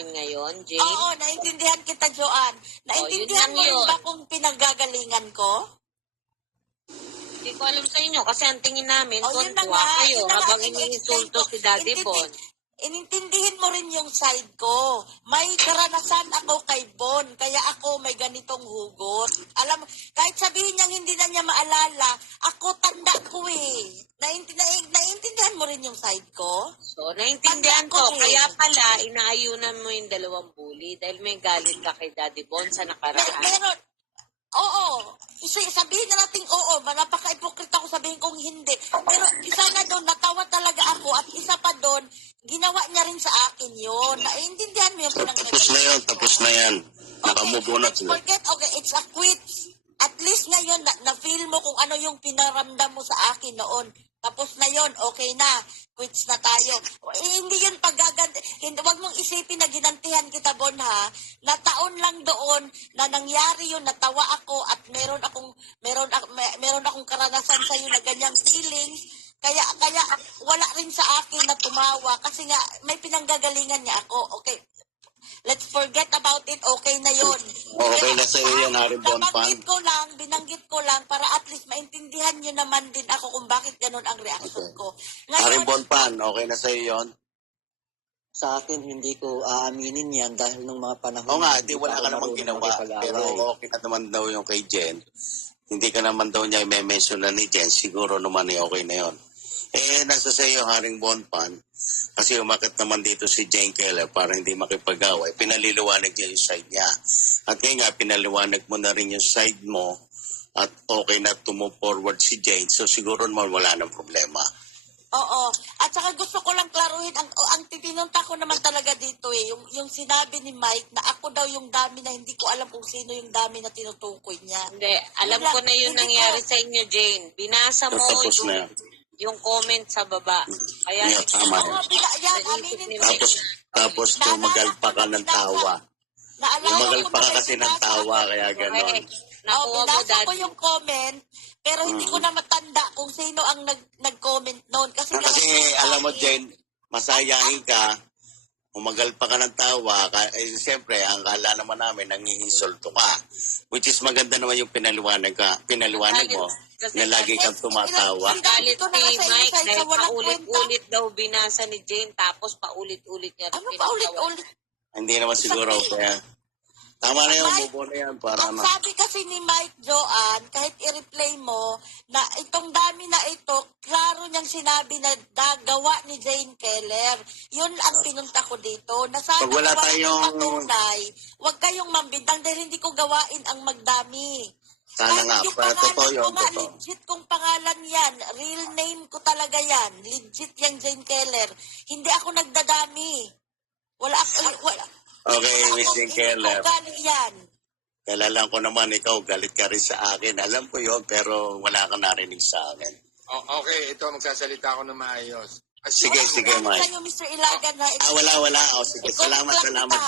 ngayon, Jane? Oo, naintindihan kita, Joanne. Naintindihan mo rin ba kung pinagagalingan ko? Hindi ko alam sa inyo kasi ang tingin namin, kontuwa kayo habang iniinsulto si Daddy Bon. Inintindihin mo rin yung side ko. May karanasan ako kay Bon, kaya ako may ganitong hugot. Alam mo, kahit sabihin niyang hindi na niya maalala, ako tanda ko eh. Naintindihan mo rin yung side ko? So, naintindihan ko. Kaya pala, inaayunan mo yung dalawang bully dahil may galit ka kay Daddy Bon sa nakaraan. Meron. Oo. Sabihin na natin oo. Napaka-ipokrita ko sabihin kong hindi. Pero isa na doon, natawa talaga ako. At isa pa doon, ginawa niya rin sa akin yun. Naiintindihan mo yung pinanggalingan. Tapos na yan. Nakamove on na sila. Okay, it's a quit. At least ngayon, na-feel mo kung ano yung pinaramdam mo sa akin noon. Tapos na yon, okay na. Quits na tayo. Hindi yun paggaganti. Huwag mong isipin na ginantihan kita, Bon, ha? Nataon lang doon na nangyari yun, natawa ako at meron akong karanasan sa iyo na ganyang feelings. Kaya wala rin sa akin na tumawa kasi nga may pinanggagalingan niya ako. Okay. Let's forget about it. Okay na yun. Okay na sa iyo yan, Haring Bonpan. Binanggit ko lang para at least maintindihan nyo naman din ako kung bakit ganun ang reaction ko. Ngayon, Haring Bonpan, okay na sa iyo yun? Sa akin, hindi ko aaminin yan dahil nung mga panahon... Oo nga, di wala ka namang ginawa. Pero okay na naman daw yung kay Jen. Hindi ka naman daw niya i-mention na ni Jen. Siguro naman okay na yun. Nasa sa iyo, Haring Bonpan, kasi umakit naman dito si Jane Keller para hindi makipag-away. Pinaliliwanag niya yung side niya. At kaya nga, pinaliwanag mo na rin yung side mo at okay na to move forward si Jane. So siguro naman wala nang problema. Oo. At saka gusto ko lang klaruhin, ang tinunta ko naman talaga dito yung sinabi ni Mike na ako daw yung dami na hindi ko alam kung sino yung dami na tinutukoy niya. Hindi, alam ko na yung nangyari sa inyo, Jane. Binasa mo yung comment sa baba. Kaya tama. Tapos tumagal pa ka ng tawa. Tumagal pa ka kasi ng tawa, kaya gano'n. Binasa ko yung comment, pero hindi ko na matanda kung sino ang nag-comment noon. Kasi alam mo, Jen, masayahin ka, umagal pa ka ng tawa, siyempre, ang kala naman namin, nangiinsulto ka. Which is maganda naman yung pinaliwanag mo, na lagi kang tumatawa. Galit ni Mike dahil paulit-ulit daw binasa ni Jane, tapos paulit-ulit niya. Ano paulit-ulit? Hindi naman siguro, kaya... Tama na yung bubo na yan para ang sabi kasi ni Mike, Joanne, kahit i-replay mo, na itong dami na ito, klaro niyang sinabi na gawa ni Jane Keller. Yun ang pinunta ko dito. Na sana wala tayong patunay, huwag kayong mambindang dahil hindi ko gawain ang magdami. Sana nga, totoo yun. Legit kong pangalan yan. Real name ko talaga yan. Legit yung Jane Keller. Hindi ako nagdadami. Wala. Okay, Miss Jane Keller. Yan. Kailangan ko naman ikaw, galit ka rin sa akin. Alam ko yun, pero wala ka narinig sa akin. Okay, ito, magsasalita ako na maayos. Sige, Mike. Sa'yo, Mr. Ilagan, na wala. Sige, salamat,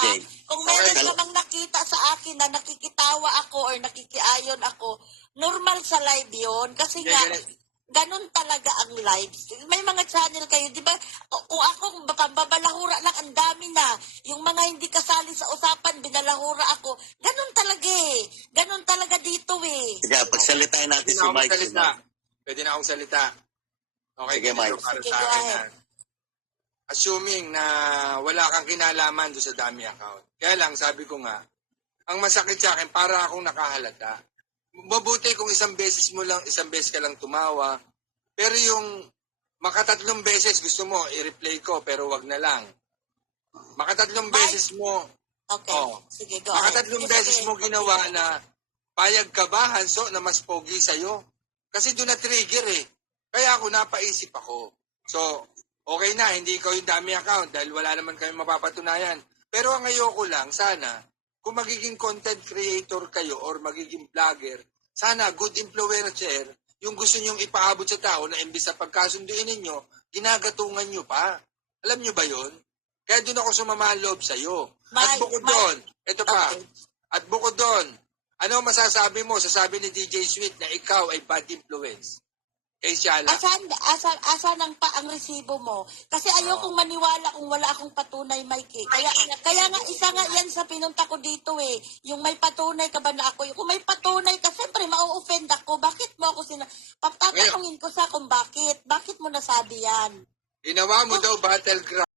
Jane. Kung meron ka bang nakita sa akin na nakikitawa ako or nakikiayon ako, normal sa live yun. Kasi nga, ganun talaga ang live. May mga channel kayo, di ba? Kung ako, babalahura lang, ang dami na. Yung mga hindi kasali sa usapan, binalahura ako. Ganun talaga Ganun talaga dito Sige, pagsalitain natin si Mike. Pwede na akong salita. Okay, sige, Mike. Para sa akin, assuming na wala kang kinalaman doon sa dami account. Kaya lang, sabi ko nga, ang masakit sa akin, para akong nakahalata. Mabuti kung isang beses ka lang tumawa. Pero yung makatatlong beses gusto mo, i-replay ko, pero wag na lang. Makatatlong beses mo, okay. Sige, go makatatlong beses mo ginawa na payag ka ba, Hanso, na mas pogi sa'yo? Kasi doon na-trigger Kaya ako napaisip ako. So, okay na, hindi ikaw yung dami account dahil wala naman kami mapapatunayan. Pero ang ayoko lang, sana, kung magiging content creator kayo or magiging vlogger, sana good influencer, yung gusto nyong ipaabot sa tao na imbis sa pagkasunduin ninyo, ginagatungan nyo pa. Alam nyo ba yon? Kaya doon ako sumama loob sa'yo. At bukod doon, ito pa, at bukod doon, ano masasabi mo? Sasabi ni DJ Sweet na ikaw ay bad influence. Kay Shala. Asan ang resibo mo? Kasi ayokong maniwala kung wala akong patunay, Mike. Kaya nga, isa nga yan sa pinunta ko dito eh. Yung may patunay ka ba na ako? Kung may patunay ka, siyempre, ma-offend ako. Bakit mo ako Pagtatanungin ko sa kung bakit. Bakit mo nasabi yan? Ginawa mo daw battleground.